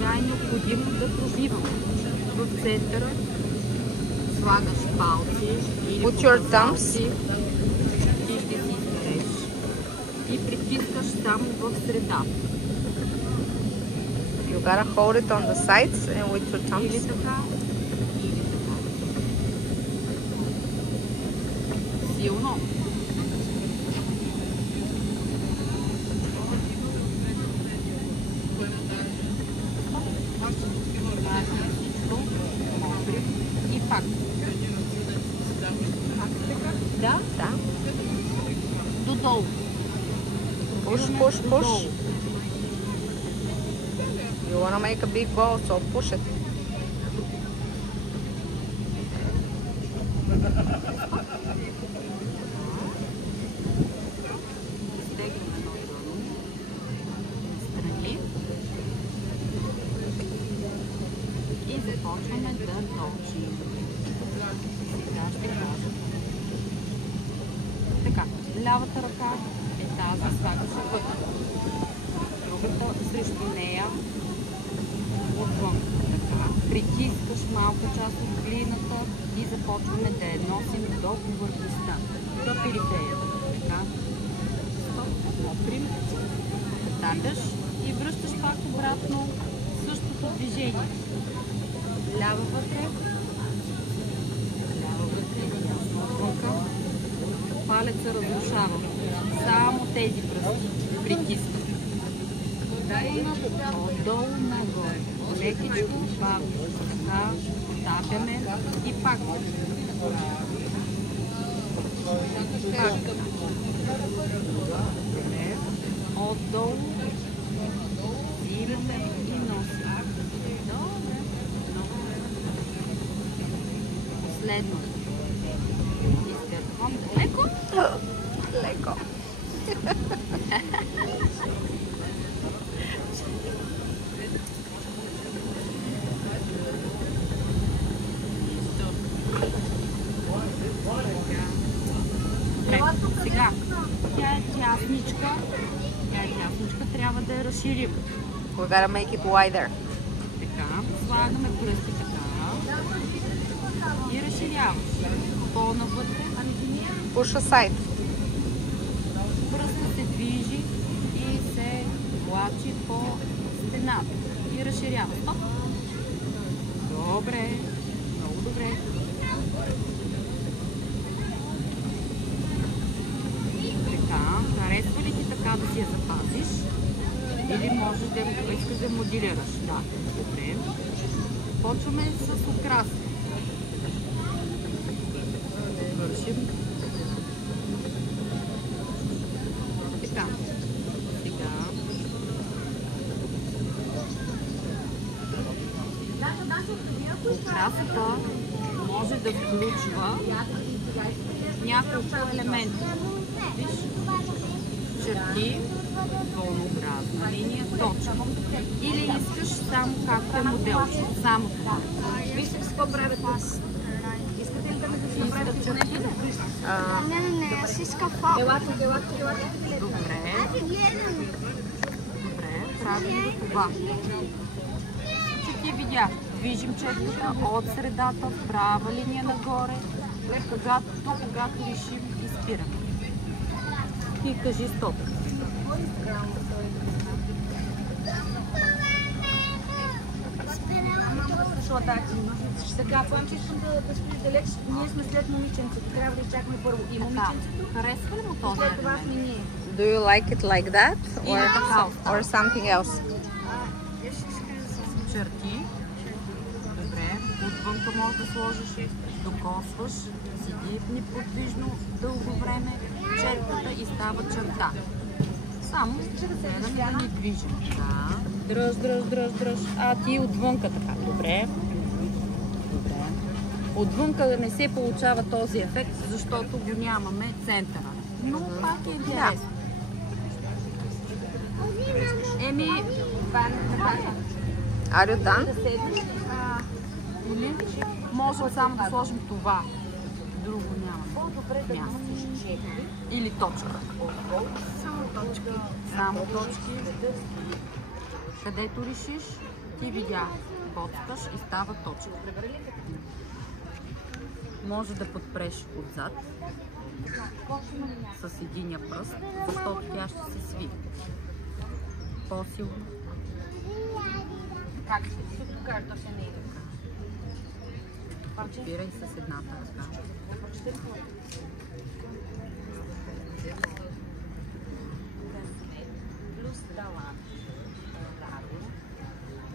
Сега е необходимо да пробивам. В центъра слагаш палци или палци и ще си избереш. И притискаш само в среда. You gotta hold it on the sides and with your thumbs. Или така, или така. Силно. И пак. Да? Да. Додолу. Push, push, push. You wanna make a big ball, so push it. Стегнем едно дълго. Настрани. И започваме да точим. Сега ще кажа. Така, лявата ръка е тази, слагаш вътре. Другата срещу нея отвън. Така. Притискаш малка част от глината и започваме да я носим до повърхността, до периферията. Така. Мотрим, затапяш и връщаш пак обратно същото движение. Лява вътре, ясно отвънка. Палеца разрушавам. Само тези пръсти притискам. Отдолу нагоре. Лекичко, бавно. Така, потапяме и пак. Отдолу. Взимаме и носим. Последно. Изтървам леко. Леко. Сега, тя е тясничка, трябва да я разширим. We gotta make it wider. Така, слагаме пръсти така и разширяваш. По-навътре. Push aside. Пръстът се движи и се влачи по стената и разширява. Стоп! Добре, много добре. Харесва ли ти така да си я запазиш? Или можеш да искаш да моделираш? Да, добре. Почваме с украса. Вършим. Така. Сега. Украсата може да включва няколко елемента. Виж, черти, вълнообразна линия, точка. Или искаш само както е моделче, само това. Вижте какво правят аз. Искате ли да ме направите черти? Не, аз искам фото. Елате. Добре. Добре, правим го това. Че ти видях, движим четката от средата, права линия нагоре, когато решим и спираме. И кажи стоп. Сега, план, че искам да стои далеч. Ние сме след момиченцето. Трябва да изчакаме първо и момиченцето. Харесва ли му този След това сме елемент? ние. Do you like it like that or something else? Черти. Добре. Отвънка можеш да сложиш, докосваш, седи неподвижно дълго време черката и става черта. Само гледаме да ни движим. Да. Дръж. А ти отвънка така. Добре. Отвънка не се получава този ефект, защото го нямаме центъра. Но пак е интересно. Еми, Are you done? или може само да сложим това. Друго няма. Място. Или точка. Само точки. Където решиш, Ти видя, боцкаш и става точно. Може да подпреш отзад с единия пръст, защото тя ще се сви. По-силно. Как ще ти покажа, то ще не е така. Подпирай с едната ръка. Плюс талант.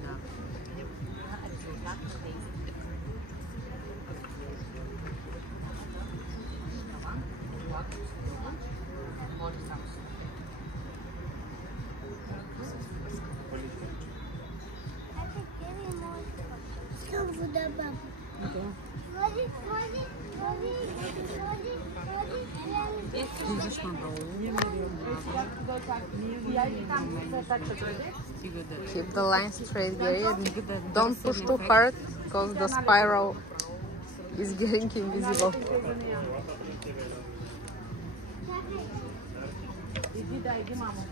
Да. Резултат на действие. Може само с вода, баба. Слизаш надолу. Keep the line straight, Gary, and don't push too hard because the spiral is getting invisible. Иди, мамо.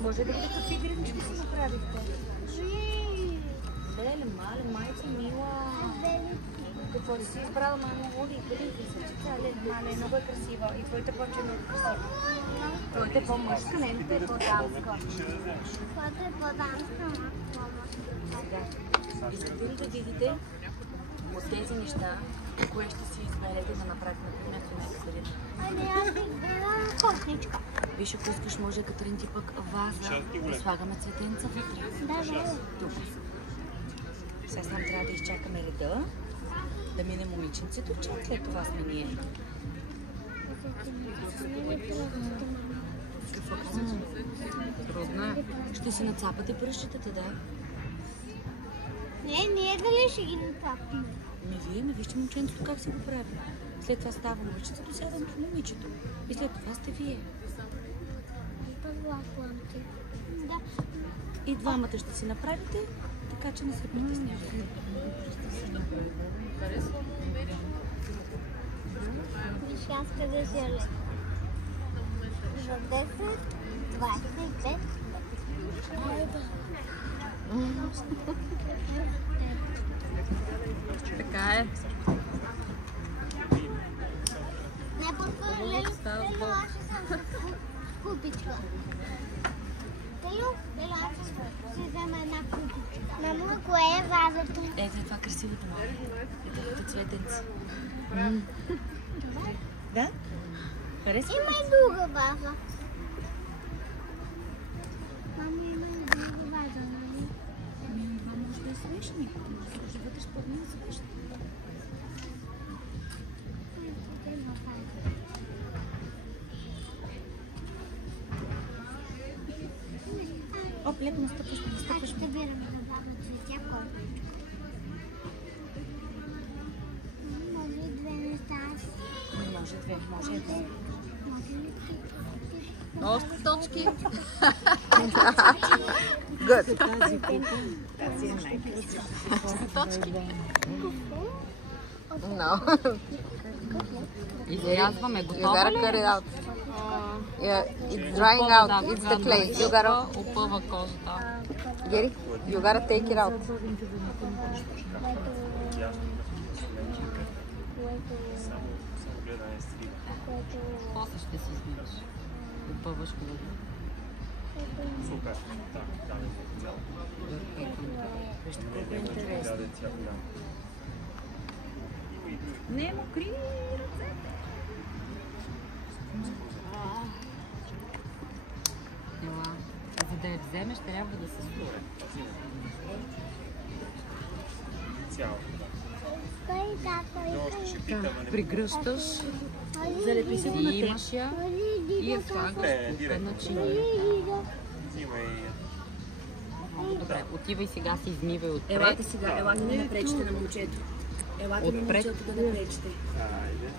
Може да видите какви гръбички си направихте? Леле, мале, майка мила. Какво ли си избрала, мамо, води? Къде ти са чица? Леле, мале, много е красива. И твоята почва е много красива. Твоята е по-мъжка, нейната е по-дамска. Твоята е по-дамска, Сега, искате ли да видите от тези неща, кое ще си изберете да направите на място на Екатерина? Ами аз избирам косничка. Виж, ако искаш, може Екатерин ти пък ваза да слагаме цветенца вътре. Да. Тук. Сега сам трябва да изчакаме реда, да мине момиченцето, че след това сме ние. Какво казваш? Трудно е. Ще си нацапате пръщетата, да? Не, ние дали ще ги натапим? Вие вижте момченцето как се го прави. След това става момиченцето, сядам до момичето. И след това сте вие. Да. И двамата ще си направите, така че не се притеснявате. Виж, аз къде се ръста. За 10, 25. Така е. Не подхвърляй. Тело, аз ще съм купичка. Тело, аз ще взема една купичка. Мамо, кое е вазото? Ето е това красивото малко. Ето като цветенце. Да? Харесва? Има и друга ваза. Мамо, има и друга ваза, нали? Това може да е свещник. Може вътре според мен е свещник. Оп, леко настъпваш. Аз ще бираме на баба цветя, който. Може две неща. Не може две, може едно. Още точки. Good. Тази е най-красива. Точки. No. Изрязваме. You Готова gotta ли? cut it out. Yeah, it's drying out. It's the clay. You gotta, Опъва кожата. Gary, you gotta take it out. После ще си измиваш. Опъваш кожата. Супер. Вижте колко е интересно. Не, мокри ръцете. Ела, за да я вземеш, трябва да се стори. Цяло. Кой тата? Пригръщаш, Залепи се го и на теб. имаш я и я слагаш тук на чиния. Има и Много добре. От отивай сега си измивай отпред. Елате сега, елате да не пречите на момчето. Елате на Отпред. момчето да не пречите. Айде.